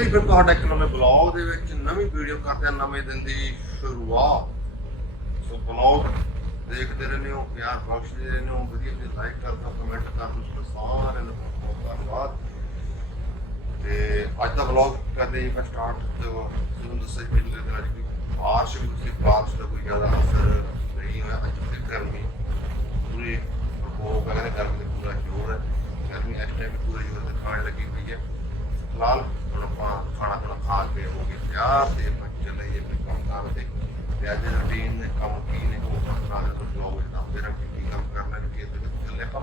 ਹੀ ਫਿਰ ਤੁਹਾਡਾ ਇੱਕ ਨਵੇਂ ਬਲੌਗ ਦੇ ਵਿੱਚ ਨਵੀਂ ਵੀਡੀਓ ਕਰਦੇ ਆ ਨਵੇਂ ਦਿਨ ਦੀ ਸ਼ੁਰੂਆਤ। ਸੋ ਬਲੌਗ ਦੇਖਦੇ ਰਹਿੰਦੇ ਹੋ, ਪਿਆਰ ਬਖਸ਼ਦੇ ਰਹਿੰਦੇ ਹੋ, ਵਧੀਆ ਵਧੀਆ ਲਾਈਕ ਕਰਦਾ ਕਮੈਂਟ ਕਰਦਾ ਸਾਰਿਆਂ ਦਾ ਬਹੁਤ ਧੰਨਵਾਦ। ਤੇ ਅੱਜ ਦਾ ਬਲੌਗ ਕਰਦੇ ਜੀ, ਮੈਂ ਸਟਾਰਟ ਤੁਹਾਨੂੰ ਦੱਸਿਆ ਜੀ ਮੈਨੂੰ ਲੱਗਦਾ ਅੱਜ ਕੋਈ ਬਾਰਿਸ਼ ਵੀ ਸੀ, ਬਾਰਿਸ਼ ਦਾ ਕੋਈ ਜ਼ਿਆਦਾ ਅਸਰ ਨਹੀਂ ਹੋਇਆ। ਅੱਜ ਫਿਰ ਗਰਮੀ ਪੂਰੀ ਪ੍ਰਕੋਪ ਹੈ, ਕਹਿੰਦੇ ਗਰਮੀ ਦਾ ਪੂਰਾ ਜ਼ੋਰ ਹੈ। ਗਰਮੀ ਇਸ ਟਾਈਮ ਪੂਰੇ ਜ਼ੋਰ ਤੇ ਖਾਣ ਲੱਗੀ ਹੋਈ ਹੈ। ਫਿਲਹਾਲ ਹੁਣ ਆਪਾਂ ਖਾਣਾ ਖੁਣਾ ਖਾ ਕੇ ਹੋ ਗਏ ਤਿਆਰ ਤੇ ਬੱਚੇ ਲਈ ਆਪਣੇ ਕੰਮ ਕਾਰ ਤੇ ਤੇ ਅੱਜ ਰੂਟੀਨ ਨੇ ਕੰਮ ਕੀ ਨੇ ਉਹ ਬਣਾ ਦੇ ਤੋਂ ਬਲੌਗ ਵਿੱਚ ਦੱਸਦੇ ਰਹੇ ਕਿ ਕੀ ਕੰਮ ਕਰਨਾ ਹੈ ਕਿ ਇਹਦੇ ਵਿੱਚ ਚੱਲੇ ਆਪਾਂ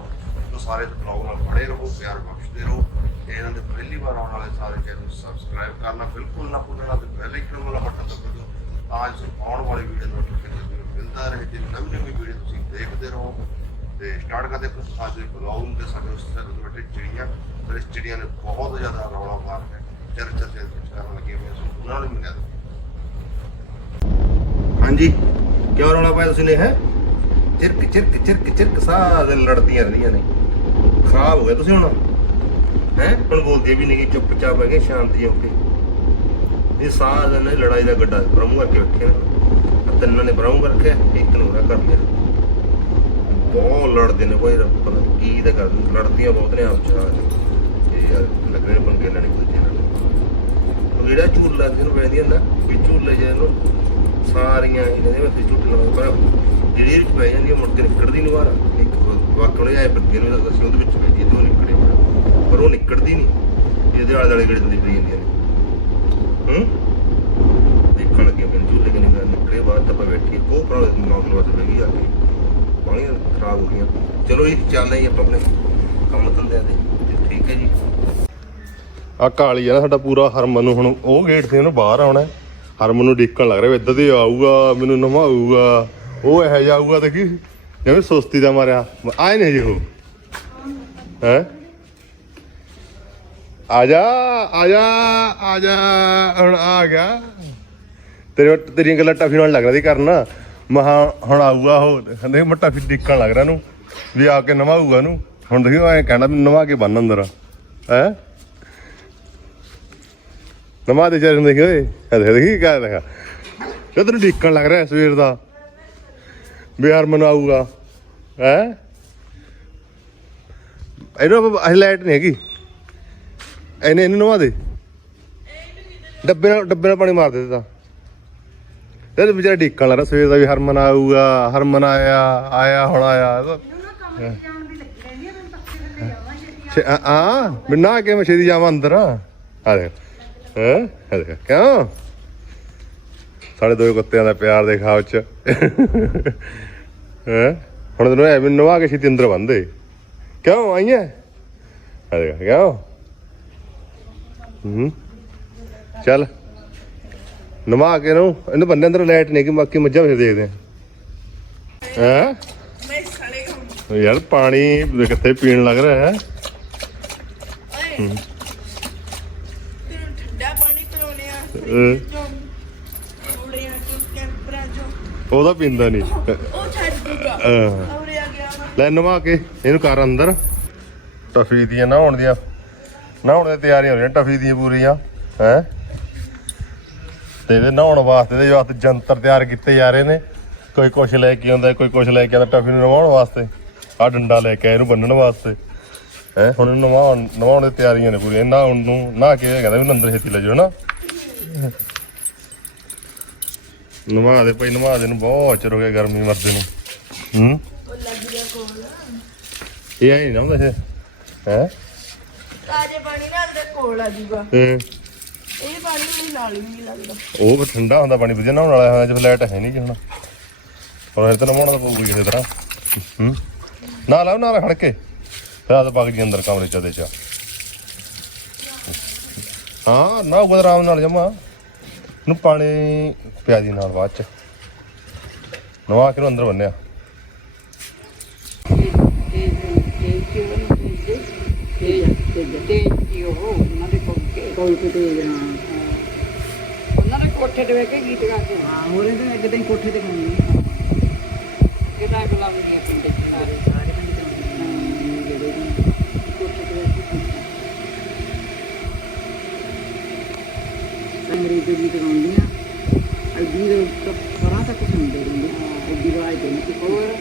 ਤੋਂ ਸਾਰੇ ਬਲੌਗ ਨਾਲ ਬੜੇ ਰਹੋ। ਪਿਆਰ ਬਖਸ਼ਦੇ ਰਹੋ ਤੇ ਇਹਨਾਂ ਦੇ ਪਹਿਲੀ ਵਾਰ ਆਉਣ ਵਾਲੇ ਸਾਰੇ ਚੈਨਲ ਨੂੰ ਸਬਸਕ੍ਰਾਈਬ ਕਰਨਾ ਬਿਲਕੁਲ ਨਾ ਭੁੱਲਣਾ ਤੇ ਬੈਲ ਆਈਕਨ ਵਾਲਾ ਬਟਨ ਦਬਾ ਦਿਓ ਤਾਂ ਜੋ ਆਉਣ ਵਾਲੀ ਵੀਡੀਓ ਨੋਟੀਫਿਕੇਸ਼ਨ ਮਿਲਦਾ ਰਹੇ ਤੇ ਨਵੀਂ ਨਵੀਂ ਵੀਡੀਓ ਤੁਸੀਂ ਦੇਖਦੇ ਰਹੋ ਤੇ ਸਟਾਰਟ ਕਰਦੇ ਹਾਂ ਅੱਜ ਦੇ ਬਲੌਗ ਨੂੰ ਸਾਡੇ ਉਸ ਤੇ ਬੈਠੇ ਚਿੜੀਆਂ ਪਰ ਇਸ ਚਿੜੀਆਂ ਨੇ ਬਹੁਤ ਜ਼ਿਆਦਾ ਰੌਲਾ ਮਾਰ ਕੇ ਚਰ ਚਰ ਚਰ ਲੱਗੇ ਹੋਏ ਸੋ ਉਹਨਾਂ ਨੂੰ ਮਿਲਿਆ ਹਾਂਜੀ, ਕਿਉਂ ਰੌਲਾ ਪਾਇਆ ਤੁਸੀਂ ਨੇ ਹੈ ਚਿਰਕ ਚਿਰਕ ਚਿਰਕ ਚਿਰਕ, ਸਾਰਾ ਦਿਨ ਲੜਦੀਆਂ ਰਹਿੰਦੀਆਂ ਨੇ। ਖਰਾਬ ਹੋ ਗਿਆ ਤੁਸੀਂ ਹੁਣ। ਹੈ? ਹੁਣ ਬੋਲਦੀ ਵੀ ਨਹੀਂ, ਚੁੱਪਚਾਪ ਹੈਗੇ, ਸ਼ਾਂਤੀ ਹੋ ਕੇ। ਇਹ ਸਾਰਾ ਦਿਨ ਲੜਾਈ ਦਾ ਗੱਡਾ ਪ੍ਰਮੂ ਕਰਕੇ ਰੱਖਿਆ। ਨਾ ਤਿੰਨਾਂ ਨੇ ਪ੍ਰਮੂ ਰੱਖਿਆ, ਇੱਕ ਨੂੰ ਉਹਦਾ ਕਰ ਲਿਆ। ਬਹੁਤ ਲੜਦੇ ਨੇ ਕੋਈ ਰੱਬ, ਪਤਾ ਕੀ ਦਾ ਕਰਦੇ ਲੜਦੀਆਂ ਬਹੁਤ ਨੇ ਆਪ ਚਾਹ ਇਹ ਯਾਰ ਲੱਗ ਰਹੇ ਪੰਗੇ ਲੈਣੇ ਕੋਈ ਜਿਹੜਾ ਝੂਲ ਲੱਗਦੇ ਨੂੰ ਪੈਂਦੀਆਂ ਵੀ ਝੂਲੇ ਜੇ ਨੂੰ ਸਾਰੀਆਂ ਇਹਨਾਂ ਦੇ ਵਿੱਚ ਝੂਟ ਪਰ ਜਿਹੜੀ ਵਿੱਚ ਪੈ ਜਾਂਦੀ ਮੁੜ ਕੇ ਨਿਕਲਦੀ ਨਹੀਂ ਬਾਹਰ। ਇੱਕ ਵਾਕਣ ਆਏ ਬੱਗੇ ਨੂੰ ਲੱਗਦਾ ਸੀ ਉਹਦੇ ਵਿੱਚ ਪੈਂਦੀ ਦੋ ਨਿਕੜੇ ਪਰ ਉਹ ਨਿਕਲਦੀ ਨਹੀਂ ਇਹਦੇ ਆਲੇ ਦੁਆਲੇ ਗੜੇ ਦੀ ਪਈ ਜਾਂਦੀਆਂ ਨੇ ਹੂੰ? ਦੇਖਣ ਲੱਗੇ ਮੈਨੂੰ ਝੂਲੇ ਕਿ ਨਹੀਂ ਨਿਕਲੇ, ਬਾਹਰ ਤਾਂ ਆਪਾਂ ਬੈਠੀ ਉਹ ਪ੍ਰੋਬਲਮ ਨੌਕਲ ਵਾਸਤੇ ਬਹਿ ਗਈ ਆ ਕੇ। ਬਾਣੀਆਂ ਖਰਾਬ ਹੋ ਗਈਆਂ। ਚਲੋ ਜੀ, ਚੱਲਦਾ ਹਾਂ ਆਪਾਂ ਆਪਣੇ ਕੰਮ ਧੰਦਿਆਂ ਦੇ ਠੀਕ ਹੈ ਜੀ। ਆ ਕਾਲੀ ਆ ਨਾ ਸਾਡਾ ਪੂਰਾ ਹਰਮਨ ਨੂੰ ਹੁਣ ਉਹ ਗੇਟ ਤੇ ਉਹਨੂੰ ਬਾਹਰ ਆਉਣਾ ਹਰਮਨ ਨੂੰ ਡਿੱਕਣ ਲੱਗ ਰਿਹਾ ਵੀ ਇੱਧਰ ਦੀ ਆਊਗਾ, ਮੈਨੂੰ ਨਵਾਊਗਾ ਉਹ ਇਹੋ ਜਿਹਾ ਆਊਗਾ ਤੇ ਕੀ? ਜਿਵੇਂ ਸੁਸਤੀ ਦਾ ਮਾਰਿਆ। ਆਏ ਨੇ ਜੀ ਉਹ। ਹੈ? ਆ ਜਾ ਆ ਜਾ ਆ ਜਾ, ਹੁਣ ਆ ਗਿਆ। ਤੇਰੇ ਤੇਰੀਆਂ ਗੱਲਾਂ ਟਫੀ ਨਾਲ ਲੱਗ ਰਹੀ ਕਰਨ। ਮਹਾ ਹੁਣ ਆਊਗਾ ਉਹ। ਕਹਿੰਦੇ ਮੈਂ ਟਫੀ ਡਿੱਕਣ ਲੱਗ ਰਿਹਾ ਨੂੰ, ਵੀ ਆ ਕੇ ਨਵਾਊਗਾ ਨੂੰ। ਹੁਣ ਦੇਖੀ ਐ ਕਹਿਣਾ ਨਵਾ ਕੇ ਬੰਨ ਅੰਦਰ। ਹੈ? ਨਮਾ ਦੇ ਚਾਰੇ ਦੇਖੀ ਓਏ। ਆ ਦੇਖ ਕਾ ਦੇਖਾ ਤੇ ਤੈਨੂੰ ਡਿੱਕਣ ਲੱਗ ਰਿਹਾ ਸਵੇਰ ਦਾ? ਬਿਹਾਰ ਮਨਾਊਗਾ। ਹੈ? ਇਹਨੂੰ ਹਾਈਲਾਈਟ ਨਹੀਂ ਹੈਗੀ। ਇਹਨੇ ਇਹਨੂੰ ਨਵਾ ਦੇ। ਡੱਬੇ ਨਾਲ ਡੱਬੇ ਨਾਲ ਪਾਣੀ ਮਾਰ ਦੇ ਤਾਂ ਤੇ ਵਿਚਾਰਾ ਡਿੱਕਣ ਲੱਗ ਰਿਹਾ। ਸਵੇਰ ਦਾ ਵੀ ਹਰਮਨ ਆਊਗਾ ਹਰਮਨ ਆਇਆ ਆਇਆ ਹੁਣ ਆਇਆ। ਆ ਆ ਬਿਨਾ ਕੇ ਮੈਂ ਛੇਦੀ ਜਾਵਾਂ ਅੰਦਰ। ਆ ਦੇਖ। ਹੈ? ਕਿਉਂ? ਸਾਡੇ ਦੋ ਕੁੱਤਿਆਂ ਦਾ ਪਿਆਰ ਦੇ ਖਾਵ ਚ ਹੈ? ਹੁਣ ਤੈਨੂੰ ਐ ਮੈਨੂੰ ਨਵਾ ਕੇ ਛੇਤੀ ਅੰਦਰ ਬੰਦੇ ਕਿਉਂ ਆਈਆਂ ਦੇਖ ਕਿਉਂ? ਹੂੰ? ਚੱਲ। ਨਵਾ ਕੇ ਨੂੰ ਇਹਨੂੰ ਬੰਦੇ ਅੰਦਰ ਲਾਈਟ ਨਹੀਂ ਕਿ ਬਾਕੀ ਮੱਝਾਂ ਫਿਰ ਦੇਖਦੇ ਆ। ਹੈ? ਮੈਂ ਯਾਰ ਪਾਣੀ ਕਿੱਥੇ ਪੀਣ ਲੱਗ ਰਿਹਾ ਹੈ? ਓਏ ਤੈਨੂੰ ਠੰਡਾ ਪਾਣੀ ਪਿਲਾਉਣੇ ਆ ਅਹ, ਉਹਦਾ ਪੀਂਦਾ ਨਹੀਂ। ਅਹ, ਲੈ ਨਵਾ ਕੇ ਇਹਨੂੰ ਕਰ ਅੰਦਰ। ਟਫੀ ਦੀਆਂ ਨਹਾਉਣ ਦੀਆਂ। ਨਹਾਉਣ ਦੀਆਂ ਤਿਆਰੀਆਂ ਹੋ ਰਹੀਆਂ ਟਫੀ ਦੀਆਂ ਪੂਰੀਆਂ ਹੈ। ਤੇ ਇਹਦੇ ਨਹਾਉਣ ਵਾਸਤੇ ਦੇ ਵਾਸਤੇ ਜੰਤਰ ਤਿਆਰ ਕੀਤੇ ਜਾ ਰਹੇ ਨੇ। ਕੋਈ ਕੁਛ ਲੈ ਕੇ ਆਉਂਦਾ ਕੋਈ ਕੁਛ ਲੈ ਕੇ ਆਉਂਦਾ ਟਫੀ ਨੂੰ ਨਵਾਉਣ ਵਾਸਤੇ। ਆ ਡੰਡਾ ਲੈ ਕੇ ਆਇਆ ਇਹਨੂੰ ਬੰਨਣ ਵਾਸਤੇ। ਹੈ ਹੁਣ ਇਹਨੂੰ ਨਵਾਉਣ ਨਵਾਉਣ ਦੀ ਤਿਆਰੀਆਂ ਨੇ ਪੂਰੀਆਂ। ਨਹਾਉਣ ਨੂੰ ਨਹਾ ਕੇ ਇਹ ਕਹਿੰਦਾ ਵੀ ਅੰਦਰ ਛੇਤੀ ਲੈ ਜਾਓ ਨਾ। ਨਵਾ ਦੇ ਭਾਈ ਨਵਾ ਦੇ ਨੂੰ ਬਹੁਤ ਚਿਰ ਹੋ ਗਿਆ ਗਰਮੀ ਮਰਦੇ ਨੂੰ। ਹੂੰ? ਉਹ ਲੱਗ ਗਿਆ ਕੋਲ ਇਹ ਆਈ ਨਾ ਵੈਸੇ? ਹੈ? ਤਾਜੇ ਪਾਣੀ ਨਾਲ ਦੇ ਕੋਲ ਆ ਜੂਗਾ। ਇਹ ਪਾਣੀ ਨਾਲ ਹੀ ਨਹੀਂ ਲੱਗਦਾ। ਉਹ ਫਿਰ ਠੰਡਾ ਹੁੰਦਾ ਪਾਣੀ ਵਧੀਆ ਨਹਾਉਣ ਵਾਲਾ ਹੈ ਜੇ ਲਾਈਟ ਹੈ ਨਹੀਂ ਜੀ ਹੁਣ। ਪਰ ਇਹ ਤਾਂ ਨਹਾਉਣਾ ਤਾਂ ਪਊਗੀ ਕਿਸੇ ਤਰ੍ਹਾਂ। ਹੂੰ? ਨਾ ਲਾ ਨਾ ਖੜ ਕੇ। ਰਾਤ ਪੱਕ ਜੀ ਅੰਦਰ ਕਮਰੇ ਚ ਉਹਦੇ ਚ। ਹਾਂ ਨਾ ਉਹ ਆਰਾਮ ਨਾਲ ਜਮਾ। ਨੂੰ ਪਾਣੀ ਪਿਆ ਦੀ ਨਾਲ ਬਾਅਦ ਚ। ਨਵਾ ਕੇ ਨੂੰ ਅੰਦਰ ਬੰਨਿਆ ਉਹਨਾਂ ਨੇ ਕੋਠੇ ਤੇ ਬਹਿ ਕੇ ਗੀਤ ਗਾਉਂਦੇ ਹਾਂ ਉਹਨੇ ਤਾਂ ਤਾਂ ਹੀ ਕੋਠੇ ਤੇ ਗਾਉਂਦੇ ਕਿਹਦਾ ਬੁਲਾਉਂਦੀ ਆ ਪਿੰਡ ਚ ਸਾਰੇ ਸਾਰੇ ਪਿੰਡ ਦੇ ਜਿਹੜੇ ਵੀ ਕੋਠੇ ਤੇ ਬਹਿ ਕੇ ਗੀਤ ਦੇ ਗੀਤ ਗਾਉਂਦੀ ਆ। ਅੱਡੀ ਦੇ ਪਰਾਂ ਤੱਕ ਸੁਣਦੇ ਰਹਿੰਦੇ ਅੱਡੀ ਆਵਾਜ਼ ਤੇ ਨਹੀਂ ਹੋਰ?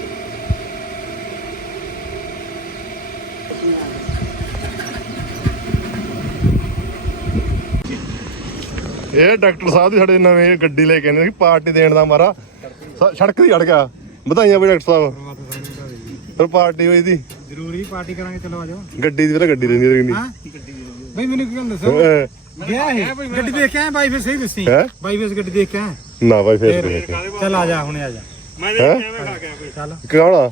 ਇਹ ਡਾਕਟਰ ਸਾਹਿਬ ਦੀ ਸਾਡੇ ਨਵੇਂ ਗੱਡੀ ਲੈ ਕੇ ਆਏ ਨੇ ਕਿ ਪਾਰਟੀ ਦੇਣ ਦਾ ਮਾਰਾ। ਸੜਕ ਤੇ ਚੜ ਗਿਆ। ਵਧਾਈਆਂ ਬਈ ਡਾਕਟਰ ਸਾਹਿਬ। ਫਿਰ ਪਾਰਟੀ ਹੋਈ ਦੀ। ਜ਼ਰੂਰੀ ਪਾਰਟੀ ਕਰਾਂਗੇ ਚਲੋ ਆ ਜਾਓ। ਗੱਡੀ ਦੀ ਫਿਰ ਗੱਡੀ ਰਹਿੰਦੀ ਰਹਿੰਦੀ ਹਾਂ? ਬਈ ਮੈਨੂੰ ਕੀ ਗੱਲ ਦੱਸੋ। ਗਿਆ ਹੈ ਗੱਡੀ ਦੇਖ ਕੇ ਆਇਆ ਬਾਈ ਫਿਰ ਸਹੀ ਦੱਸੀ। ਹੈ? ਬਾਈ ਫਿਰ ਗੱਡੀ ਦੇਖ ਕੇ ਆਇਆ ਨਾ ਬਾਈ ਫੇਰ ਦੇਖ ਚੱਲ ਆ ਜਾ ਹੁਣੇ ਆ ਜਾ। ਹੈ? ਚੱਲ। ਕੌਣਾ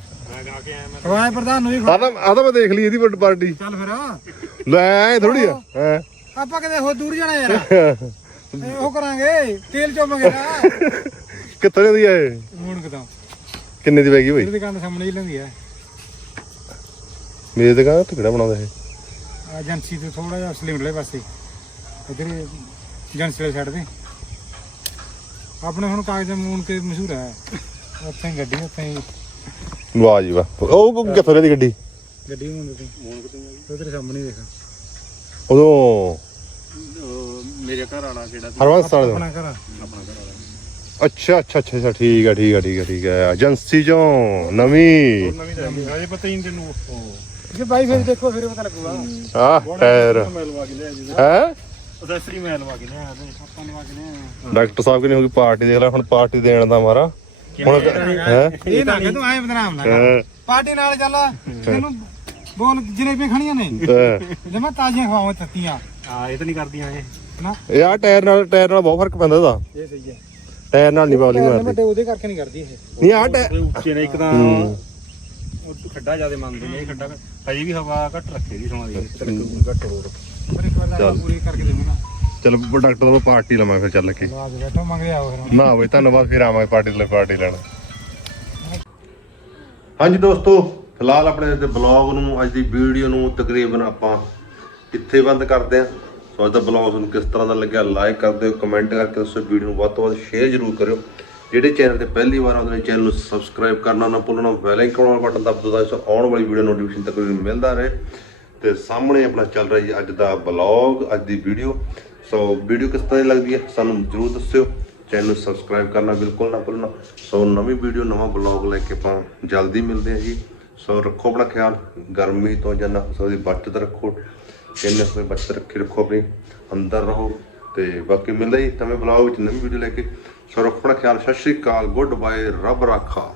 ਖਵਾਏ ਪ੍ਰਧਾਨ ਨੂੰ ਵੀ ਆ ਤਾਂ ਆ ਤਾਂ ਮੈਂ ਦੇਖ ਲਈ ਇਹਦੀ ਵੱਡੀ ਪਾਰਟੀ। ਚੱਲ ਫਿਰ। ਲੈ ਥੋੜੀ ਆ। ਹੈ। ਆਪਾਂ ਕਿਤੇ ਹੋਰ ਦੂਰ ਜਾਣਾ ਯਾਰ। ਇਹ ਉਹ ਕਰਾਂਗੇ ਤੇਲ ਚੋਵਾਂਗੇ ਨਾ। ਕਿੱਥੇ ਦੀ ਆ ਇਹ? ਮੂਣ ਕਿਤੋਂ ਕਿੰਨੇ ਦੀ ਪੈਗੀ ਬਈ? ਇਹਦੀ ਦੁਕਾਨ ਦੇ ਸਾਹਮਣੇ ਹੀ ਲੈਂਦੀ ਆ। ਮੇਰੀ ਦੁਕਾਨ ਤੇ ਕਿਹੜਾ ਬਣਾਉਂਦਾ ਇਹ? ਏਜੰਸੀ ਤੋਂ ਥੋੜਾ ਜਿਹਾ ਸਲਿਮਲੇ ਪਾਸੇ। ਇਧਰ ਵਾਲੇ ਛੱਡ ਦੇ ਆਪਣੇ ਹੁਣ ਕਾਗਜ਼ ਮੂਣ ਤੇ ਮਸ਼ਹੂਰ ਹੈ। ਉੱਥੇ ਹੀ ਗੱਡੀ ਉੱਥੇ ਹੀ ਵਾਹ ਜੀ ਵਾਹ ਉਹ ਕਿੱਥੇ ਦੀ ਗੱਡੀ? ਗੱਡੀ ਮੂਣ ਤੇ। ਮੂਣ ਤੇਰੇ ਸਾਹਮਣੇ ਦੇਖ। ਉਦੋਂ ਮੇਰੇ ਘਰ ਆਣਾ ਕਿਹੜਾ ਹਰਵੰਸ ਵਾਲੇ ਤੋਂ ਆਪਣਾ ਘਰ ਆ। ਅੱਛਾ ਅੱਛਾ ਅੱਛਾ ਅੱਛਾ ਠੀਕ ਹੈ ਠੀਕ ਹੈ ਠੀਕ ਹੈ ਠੀਕ ਹੈ ਏਜੰਸੀ ਚੋਂ ਨਵੀਂ। ਨਵੀਂ ਤਾਂ ਹਜੇ ਪਤਾ ਹੀ ਨਹੀਂ ਤੈਨੂੰ। ਜੇ ਬਾਈ ਫਿਰ ਦੇਖੋ ਫਿਰ ਪਤਾ ਲੱਗੂਗਾ। ਆਹ ਟਾਇਰ ਜੀ। ਹੈ? ਅਸੈਸਰੀ ਮੈਂ ਲਵਾ ਕੇ ਲਿਆ ਤੇ ਆਪਾਂ ਨੂੰ ਆਜਨੇ ਡਾਕਟਰ ਸਾਹਿਬ ਕਿ ਨਹੀਂ ਹੋਗੀ ਪਾਰਟੀ ਦੇਖ ਲੈ ਹੁਣ ਪਾਰਟੀ ਦੇਣ ਦਾ ਮਾਰਾ। ਹੁਣ ਹੈ? ਇਹ ਨਾ ਕਿ ਤੂੰ ਐਂ ਬਦਨਾਮ ਨਾ ਕਰ। ਪਾਰਟੀ ਨਾਲ ਚੱਲ ਤੈਨੂੰ ਬੋਲ ਜਲੇਬੀਆਂ ਖਾਣੀਆਂ ਨੇ। ਜੇ ਮੈਂ ਤਾਜ਼ੀਆਂ ਖਵਾਵਾਂ ਤੱਤੀਆਂ। ਹਾਂ ਇਹ ਤਾਂ ਨਹੀਂ ਕਰਦੀਆਂ ਇਹ। ਨਾ। ਇਹ ਆ ਟਾਇਰ ਨਾਲ ਟਾਇਰ ਨਾਲ ਬਹੁਤ ਫ਼ਰਕ ਪੈਂਦਾ ਇਹਦਾ। ਇਹ ਸਹੀ ਹੈ। ਟਾਇਰ ਨਾਲ ਨਹੀਂ ਬੌਲਿੰਗ ਮਾਰਦੀ। ਉਹਦੇ ਕਰਕੇ ਨਹੀਂ ਕਰਦੀ ਇਹ। ਨਹੀਂ ਆ ਟਾਇਰ ਉੱਚੇ ਨੇ ਇੱਕ ਤਾਂ ਹੂੰ। ਉਹ ਖੱਡਾ ਜ਼ਿਆਦਾ ਮੰਨਦੇ ਨੇ ਇਹ ਖੱਡਾ ਹਜੇ ਵੀ ਹਵਾ ਘੱਟ ਰੱਖੇਗੀ ਸੋਣਾ ਦੀ ਘੱਟ ਹੋਰ। ਪਰ ਇੱਕ ਵਾਰ ਲੈ ਚੱਲ। ਪੂਰੀ ਕਰਕੇ ਦੇਵਾਂ ਨਾ। ਚਲ ਡਾਕਟਰ ਦਾ ਪਾਰਟੀ ਲਵਾਂ ਫਿਰ ਚੱਲ ਕੇ। ਬਾਅਦ ਬੈਠੋ ਮੰਗਦੇ ਆਓ ਫਿਰ ਨਾ ਬਈ ਧੰਨਵਾਦ ਫਿਰ ਆਵਾਂਗੇ ਪਾਰਟੀ ਲੈ ਪਾਰਟੀ ਲੈਣ। ਹਾਂਜੀ ਦੋਸਤੋ ਫਿਲਹਾਲ ਆਪਣੇ ਇਸ ਬਲੌਗ ਨੂੰ ਅੱਜ ਦੀ ਵੀਡੀਓ ਨੂੰ ਤਕਰੀਬਨ ਆਪਾਂ ਇੱਥੇ ਬੰਦ ਕਰਦੇ ਹਾਂ। ਸੋ ਅੱਜ ਦਾ ਬਲੌਗ ਤੁਹਾਨੂੰ ਕਿਸ ਤਰ੍ਹਾਂ ਦਾ ਲੱਗਿਆ ਲਾਈਕ ਕਰ ਦਿਓ ਕਮੈਂਟ ਕਰਕੇ ਦੱਸੋ ਵੀਡੀਓ ਨੂੰ ਵੱਧ ਤੋਂ ਵੱਧ ਸ਼ੇਅਰ ਜ਼ਰੂਰ ਕਰਿਓ। ਜਿਹੜੇ ਚੈਨਲ ਤੇ ਪਹਿਲੀ ਵਾਰ ਆਉਂਦੇ ਨੇ ਚੈਨਲ ਨੂੰ ਸਬਸਕ੍ਰਾਈਬ ਕਰਨਾ ਨਾ ਭੁੱਲਣਾ ਬੈਲ ਆਈਕਨ ਵਾਲਾ ਬਟਨ ਦਬ ਦਿਓ ਤਾਂ ਇਸ ਆਉਣ ਵਾਲੀ ਵੀਡੀਓ ਨੋਟੀਫਿਕੇਸ਼ਨ ਤਕਰੀਬਨ ਮਿਲਦਾ ਰਹੇ। ਤੇ ਸਾਹਮਣੇ ਆਪਣਾ ਚੱਲ ਰਹੀ ਹੈ ਅੱਜ ਦਾ ਬਲੌਗ ਅੱਜ ਦੀ ਵੀਡੀਓ ਸੋ ਵੀਡੀਓ ਕਿਸ ਤਰ੍ਹਾਂ ਦੀ ਲੱਗਦੀ ਹੈ ਸਾਨੂੰ ਜ਼ਰੂਰ ਦੱਸਿਓ। ਚੈਨਲ ਨੂੰ ਸਬਸਕ੍ਰਾਈਬ ਕਰਨਾ ਬਿਲਕੁਲ ਨਾ ਭੁੱਲਣਾ। ਸੋ ਨਵੀਂ ਵੀਡੀਓ ਨਵਾਂ ਬਲੌਗ ਲੈ ਕੇ ਆਪਾਂ ਜਲਦੀ ਮਿਲਦੇ ਹਾਂ ਜੀ। ਸੋ ਰੱਖੋ ਆਪਣਾ ਖਿਆਲ। ਗਰਮੀ ਤੋਂ ਜਾਂ ਨਫਸ ਦੀ ਬਚਤ ਰੱਖੋ। ਕਿੰਨੇ ਆਪਣੀ ਬਚਤ ਰੱਖੀ ਰੱਖੋ ਆਪਣੀ। ਅੰਦਰ ਰਹੋ ਤੇ ਬਾਕੀ ਮਿਲਦਾ ਹੀ ਨਵੇਂ ਬਲੌਗ ਵਿੱਚ, ਨਵੀਂ ਵੀਡੀਓ ਲੈ ਕੇ। ਸੋ ਰੱਖੋ ਆਪਣਾ ਖਿਆਲ। ਸਤਿ ਸ਼੍ਰੀ ਅਕਾਲ। ਗੁੱਡ ਬਾਏ ਰੱਬ ਰਾਖਾ।